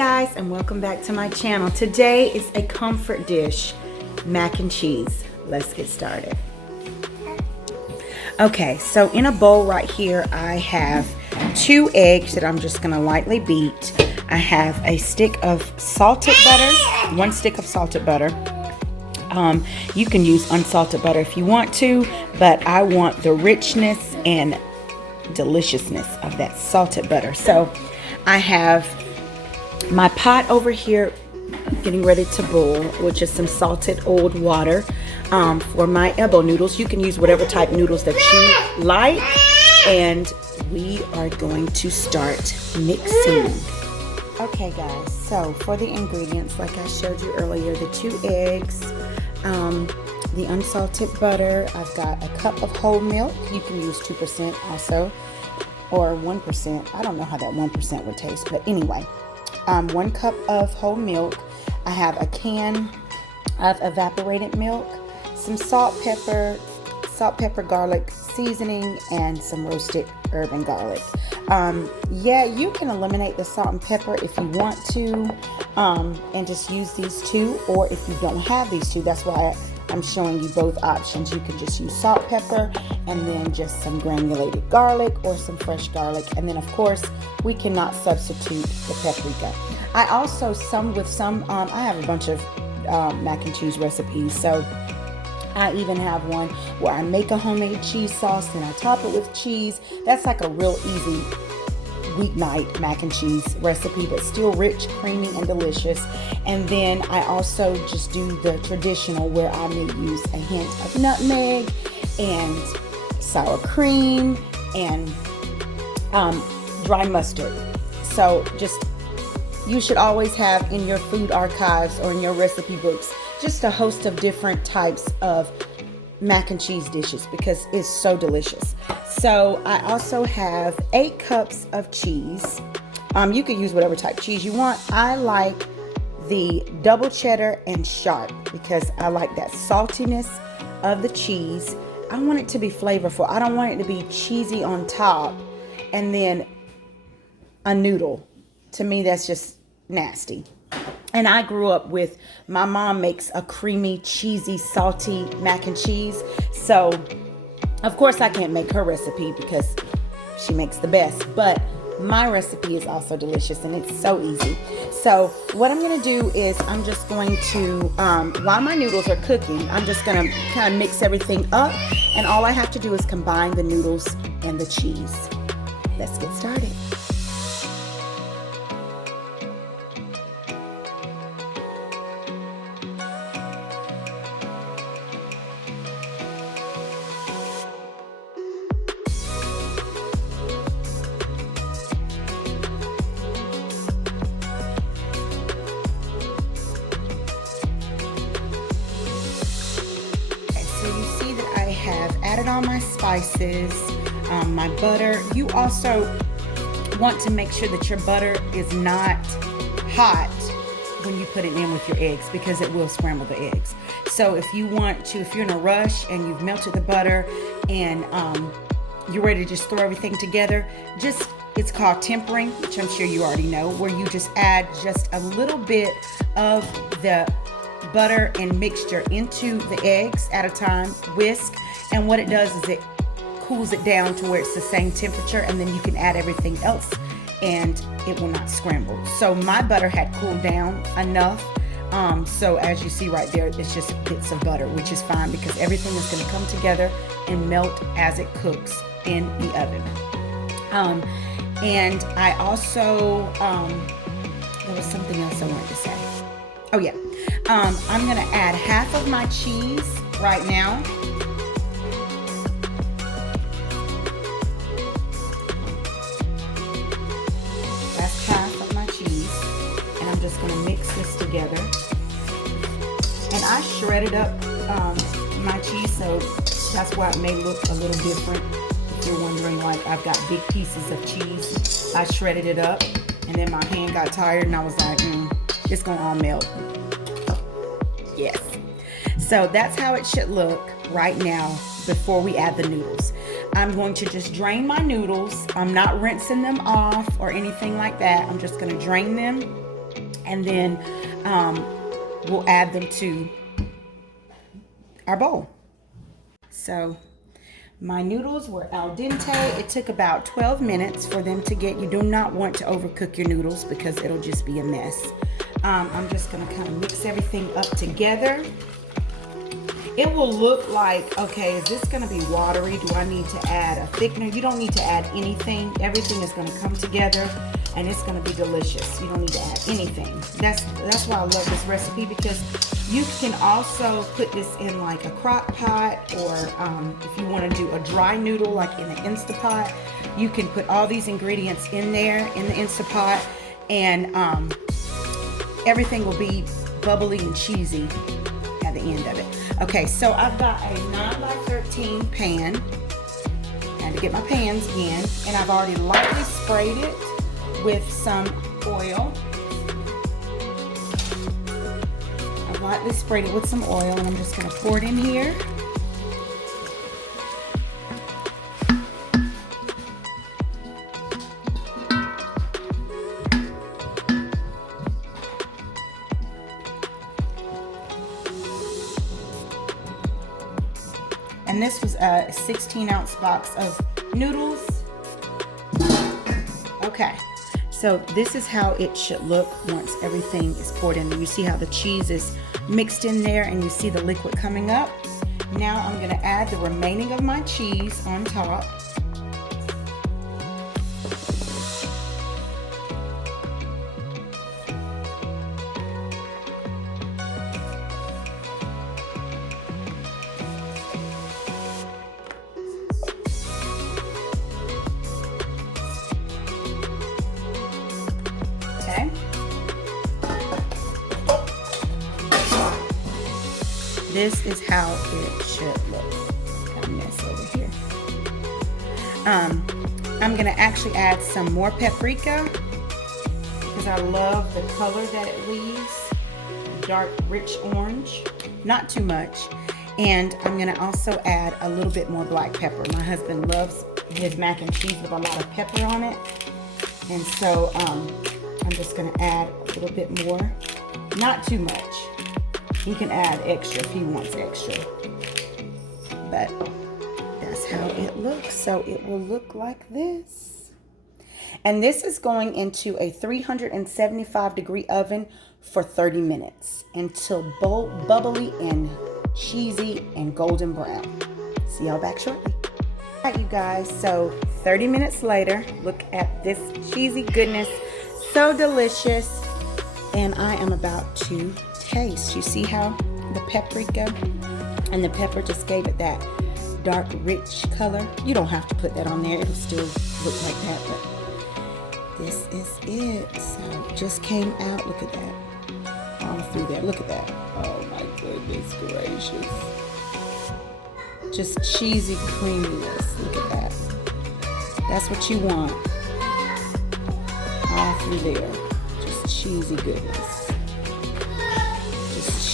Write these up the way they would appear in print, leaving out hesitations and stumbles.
guys, and welcome back to my channel. Today is a comfort dish, mac and cheese. Let's get started. Okay, so in a bowl right here, I have 2 eggs that I'm just gonna lightly beat. I have a stick of salted butter, 1 stick of salted butter. You can use unsalted butter if you want to, but I want the richness and deliciousness of that salted butter. So I have my pot over here getting ready to boil, which is some salted oiled water for my elbow noodles. You can use whatever type noodles that you like, and we are going to start mixing. Okay guys, so for the ingredients, like I showed you earlier, the 2 eggs, the unsalted butter, I've got a cup of whole milk. You can use 2% also, or 1%. I don't know how that 1% would taste, but anyway, 1 cup of whole milk. I have a can of evaporated milk, some salt, pepper, garlic seasoning, and some roasted herb and garlic. Yeah, you can eliminate the salt and pepper if you want to, and just use these 2, or if you don't have these 2, that's why I'm showing you both options. You can just use salt, pepper, and then just some granulated garlic or some fresh garlic. And then of course, we cannot substitute the paprika. I also, I have a bunch of mac and cheese recipes. So I even have one where I make a homemade cheese sauce and I top it with cheese. That's like a real easy weeknight mac and cheese recipe, but still rich, creamy, and delicious. And then I also just do the traditional where I may use a hint of nutmeg and sour cream and dry mustard. So you should always have in your food archives or in your recipe books just a host of different types of mac and cheese dishes because it's so delicious. So I also have 8 cups of cheese. You can use whatever type cheese you want. I like the double cheddar and sharp because I like that saltiness of the cheese. I want it to be flavorful. I don't want it to be cheesy on top and then a noodle. To me, that's just nasty. And I grew up with, my mom makes a creamy, cheesy, salty mac and cheese. So, of course, I can't make her recipe because she makes the best. But my recipe is also delicious and it's so easy. So, what I'm going to do is I'm just going to, while my noodles are cooking, I'm just going to kind of mix everything up. And all I have to do is combine the noodles and the cheese. Let's get started. Have added all my spices, my butter. You also want to make sure that your butter is not hot when you put it in with your eggs because it will scramble the eggs. So if you're in a rush and you've melted the butter and you're ready to just throw everything together, it's called tempering, which I'm sure you already know, where you just add just a little bit of the butter and mixture into the eggs at a time, whisk, and what it does is it cools it down to where it's the same temperature, and then you can add everything else and it will not scramble. So my butter had cooled down enough, so as you see right there, it's just bits of butter, which is fine because everything is going to come together and melt as it cooks in the oven. And I also there was something else I wanted to say. Oh yeah, I'm gonna add half of my cheese right now. That's half of my cheese, and I'm just gonna mix this together. And I shredded up my cheese, so that's why it may look a little different. If you're wondering, like, I've got big pieces of cheese. I shredded it up, and then my hand got tired, and I was like, it's gonna all melt. Yes. So that's how it should look right now before we add the noodles. I'm going to just drain my noodles. I'm not rinsing them off or anything like that. I'm just going to drain them And then we'll add them to our bowl. So my noodles were al dente. It took about 12 minutes for them to get. You do not want to overcook your noodles because it'll just be a mess. I'm just gonna kind of mix everything up together. It will look like, okay, is this gonna be watery? Do I need to add a thickener? You don't need to add anything. Everything is gonna come together and it's gonna be delicious. You don't need to add anything. That's why I love this recipe, because you can also put this in like a crock pot, or if you wanna do a dry noodle like in an Instapot, you can put all these ingredients in there in the Instapot, and everything will be bubbly and cheesy at the end of it. Okay, so I've got a 9x13 pan. I had to get my pans in, and I've already lightly sprayed it with some oil. I've lightly sprayed it with some oil, and I'm just gonna pour it in here. And this was a 16-ounce box of noodles. Okay, so this is how it should look once everything is poured in. You see how the cheese is mixed in there, and you see the liquid coming up. Now I'm gonna add the remaining of my cheese on top. This is how it should look. Got a mess over here. I'm gonna actually add some more paprika because I love the color that it leaves. Dark, rich orange, not too much. And I'm gonna also add a little bit more black pepper. My husband loves his mac and cheese with a lot of pepper on it. And so I'm just gonna add a little bit more, not too much. You can add extra if he wants extra, but that's how it looks. So it will look like this. And this is going into a 375-degree oven for 30 minutes until bubbly and cheesy and golden brown. See y'all back shortly. All right, you guys, so 30 minutes later, look at this cheesy goodness. So delicious. And I am about to taste. You see how the paprika and the pepper just gave it that dark, rich color? You don't have to put that on there. It'll still look like that, but this is it. So it just came out. Look at that. All through there. Look at that. Oh my goodness gracious. Just cheesy creaminess. Look at that. That's what you want. All through there. Just cheesy goodness.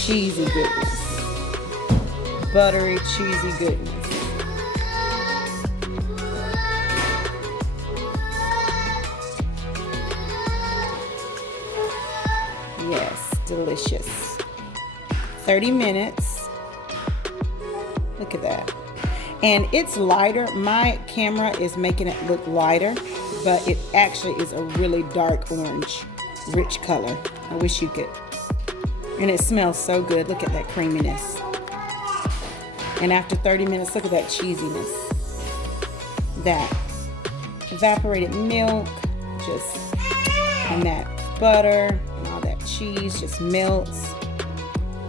Cheesy goodness. Buttery, cheesy goodness. Yes, delicious. 30 minutes. Look at that. And it's lighter. My camera is making it look lighter, but it actually is a really dark orange, rich color. I wish you could. And it smells so good. Look at that creaminess. And after 30 minutes, look at that cheesiness. That evaporated milk, and that butter, and all that cheese just melts.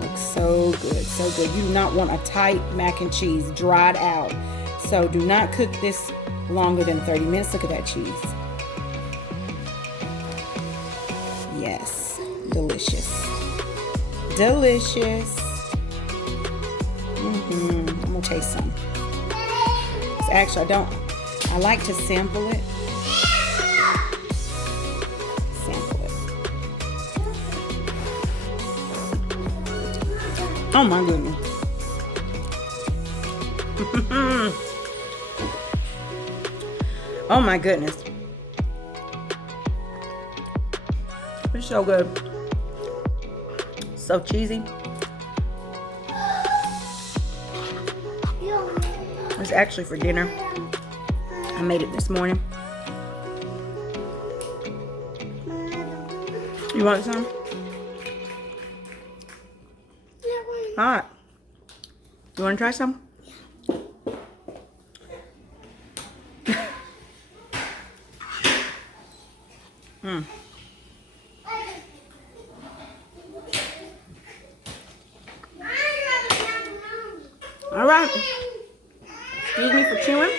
Looks so good, so good. You do not want a tight mac and cheese, dried out. So do not cook this longer than 30 minutes. Look at that cheese. Yes, delicious. Delicious. I'm gonna taste some. So actually, I like to sample it. Sample it. Oh my goodness. Oh my goodness. It's so good. so cheesy. It's actually for dinner. I made it this morning. You want some? Hot. You want to try some? Yeah. All right. Excuse me for chewing.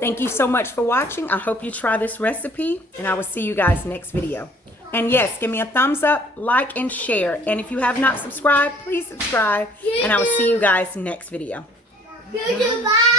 Thank you so much for watching. I hope you try this recipe, and I will see you guys next video. And yes, give me a thumbs up, like, and share. And if you have not subscribed, please subscribe, and I will see you guys next video. Bye.